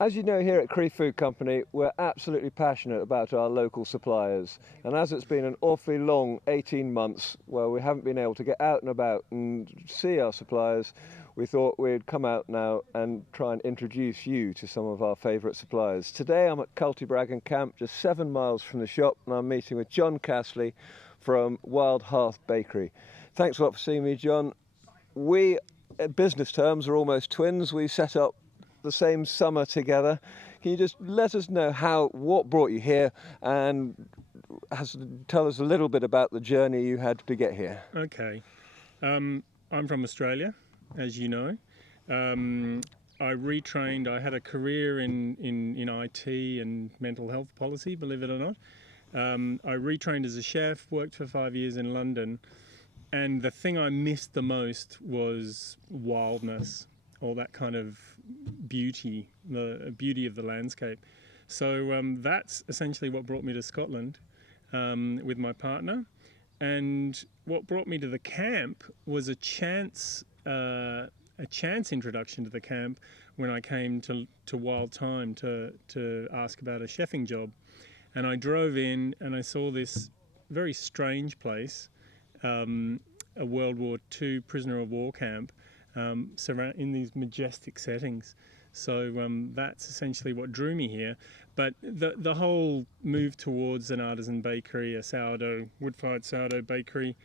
As you know, here at Crieff Food Company, we're absolutely passionate about our local suppliers. And as it's been an awfully long 18 months where we haven't been able to get out and about and see our suppliers, we thought we'd come out now and try and introduce you to some of our favourite suppliers. Today I'm at Cultibragan Camp, just 7 miles from the shop, and I'm meeting with John Castley from Wild Hearth Bakery. Thanks a lot for seeing me, John. We, in business terms, are almost twins. We set up the same summer together. Can you just let us know what brought you here, and tell us a little bit about the journey you had to get here? Okay. I'm from Australia, as you know. I retrained. I had a career in IT and mental health policy, believe it or not. I retrained as a chef, worked for 5 years in London, and the thing I missed the most was wildness, all that kind of beauty, the beauty of the landscape. So that's essentially what brought me to Scotland with my partner. And what brought me to the camp was a chance introduction to the camp when I came to Wild Thyme to ask about a chefing job. And I drove in and I saw this very strange place, a World War II prisoner of war camp, in these majestic settings. So that's essentially what drew me here. But the whole move towards an artisan bakery, a wood-fired sourdough bakery,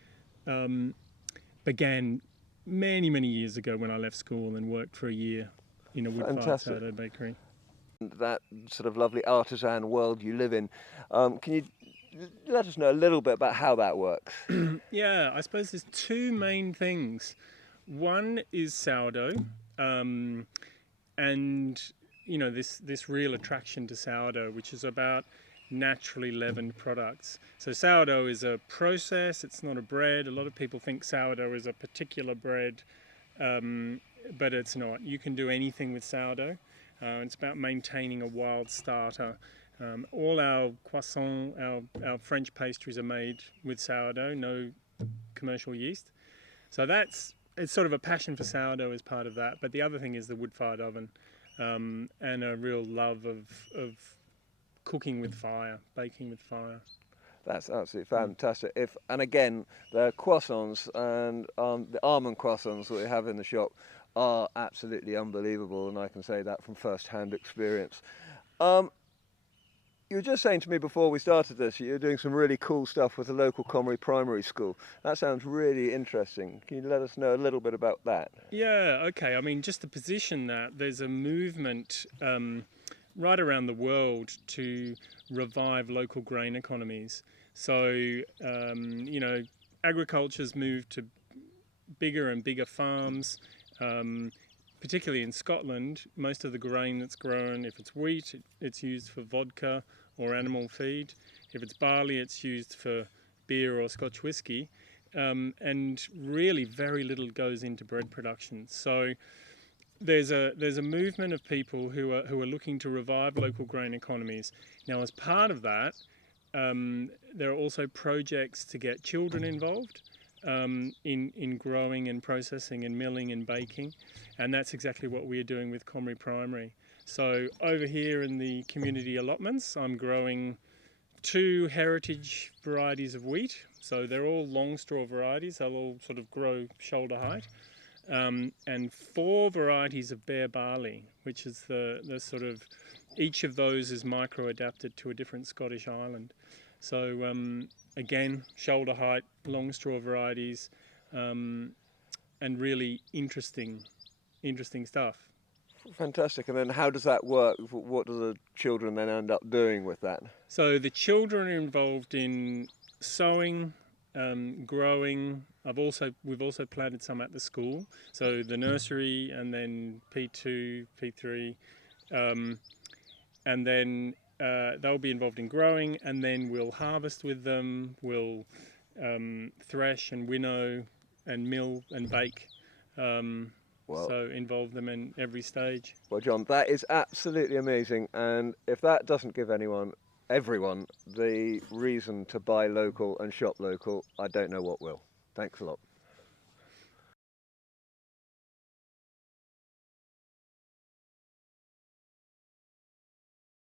began many, many years ago when I left school and worked for a year in a wood-fired sourdough bakery. That sort of lovely artisan world you live in. Can you let us know a little bit about how that works? Yeah, I suppose there's two main things. One is sourdough, and this real attraction to sourdough, which is about naturally leavened products. So sourdough is a process, it's not a bread. A lot of people think sourdough is a particular bread, but it's not. You can do anything with sourdough. It's about maintaining a wild starter. All our croissants, our French pastries are made with sourdough, no commercial yeast. So it's sort of a passion for sourdough as part of that. But the other thing is the wood-fired oven, and a real love of cooking with fire, baking with fire. That's absolutely fantastic. And again, the croissants and the almond croissants that we have in the shop are absolutely unbelievable, and I can say that from first-hand experience. You were just saying to me before we started this, you're doing some really cool stuff with the local Comrie Primary School. That sounds really interesting. Can you let us know a little bit about that? Yeah, okay. I mean, just to position that, there's a movement right around the world to revive local grain economies. So, agriculture's moved to bigger and bigger farms. Particularly in Scotland, most of the grain that's grown, if it's wheat, it's used for vodka or animal feed. If it's barley, it's used for beer or Scotch whisky. And really very little goes into bread production. So there's a movement of people who are looking to revive local grain economies. Now, as part of that, there are also projects to get children involved. In growing and processing and milling and baking, and that's exactly what we're doing with Comrie Primary. So over here in the community allotments, I'm growing 2 heritage varieties of wheat. So they're all long straw varieties. They'll all sort of grow shoulder height, and 4 varieties of bare barley, which is the sort of, each of those is micro adapted to a different Scottish island. So again, shoulder height, long straw varieties, and really interesting stuff. Fantastic. And then how does that work? What do the children then end up doing with that? So the children are involved in sowing, growing. We've also planted some at the school. So the nursery, and then P2, P3, and then they'll be involved in growing, and then we'll harvest with them. We'll thresh and winnow and mill and bake. So involve them in every stage. Well, John, that is absolutely amazing. And if that doesn't give everyone, the reason to buy local and shop local, I don't know what will. Thanks a lot.